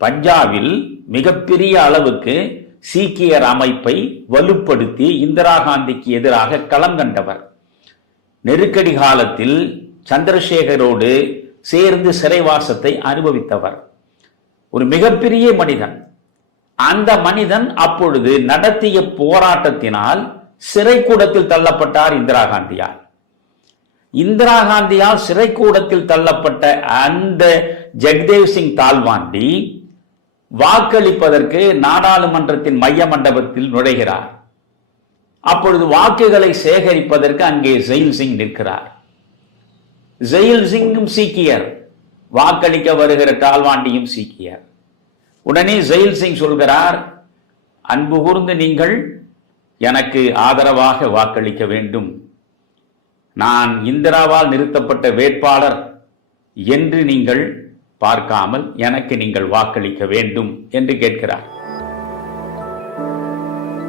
பஞ்சாபில் மிகப்பெரிய அளவுக்கு சீக்கியர் அமைப்பை வலுப்படுத்தி இந்திரா காந்திக்கு எதிராக களம் கண்டவர். நெருக்கடி காலத்தில் சந்திரசேகரோடு சேர்ந்து சிறைவாசத்தை அனுபவித்தவர். ஒரு மிகப்பெரிய மனிதன். அந்த மனிதன் அப்பொழுது நடத்திய போராட்டத்தினால் சிறைக்கூடத்தில் தள்ளப்பட்டார் இந்திரா காந்தியால். இந்திரா காந்தியால் சிறைக்கூடத்தில் தள்ளப்பட்ட அந்த ஜெக்தேவ் சிங் தால்வாண்டி வாக்களிப்பதற்கு நாடாளுமன்றத்தின் மைய மண்டபத்தில் நுழைகிறார். அப்பொழுது வாக்குகளை சேகரிப்பதற்கு அங்கே ஜெயில் சிங் நிற்கிறார். ஜெயில் சிங்கும் சீக்கியர். வாக்களிக்க வருகிற கால்வாண்டியும் சீக்கியர். உடனே ஜெயில் சிங் சொல்கிறார் அன்பு கூர்ந்து நீங்கள் எனக்கு ஆதரவாக வாக்களிக்க வேண்டும். நான் இந்திராவால் நிறுத்தப்பட்ட வேட்பாளர் என்று நீங்கள் பார்க்காமல் எனக்கு நீங்கள் வாக்களிக்க வேண்டும் என்று கேட்கிறார்.